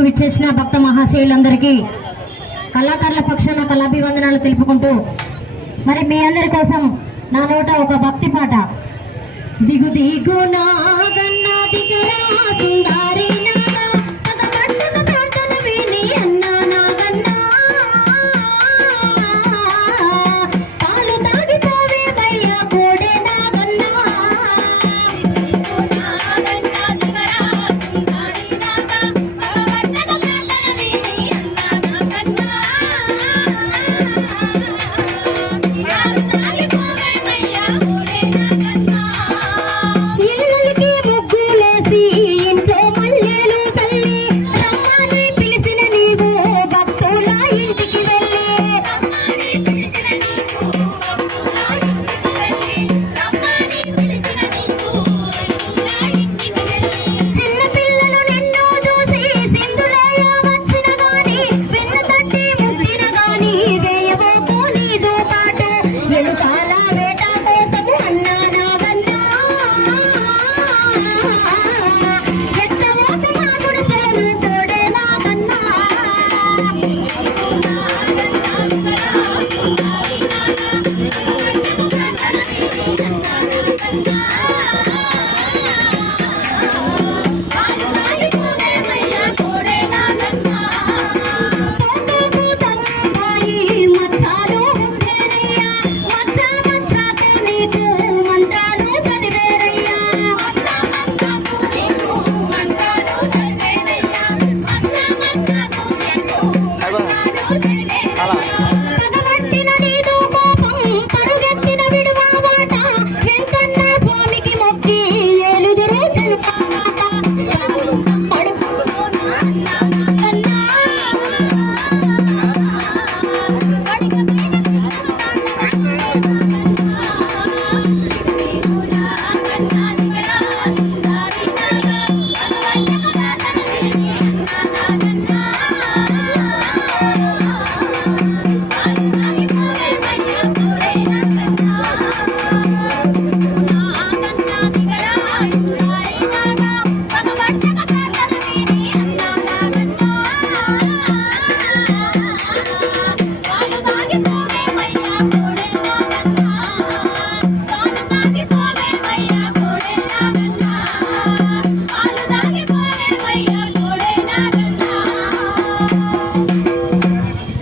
విచ్చేసిన భక్త మహాశయులందరికీ కళాకారుల పక్షాన కళాభివందనాలు తెలుపుకుంటూ మరి మీ అందరి కోసం నా నోట ఒక భక్తి పాట. దిగు దిగునా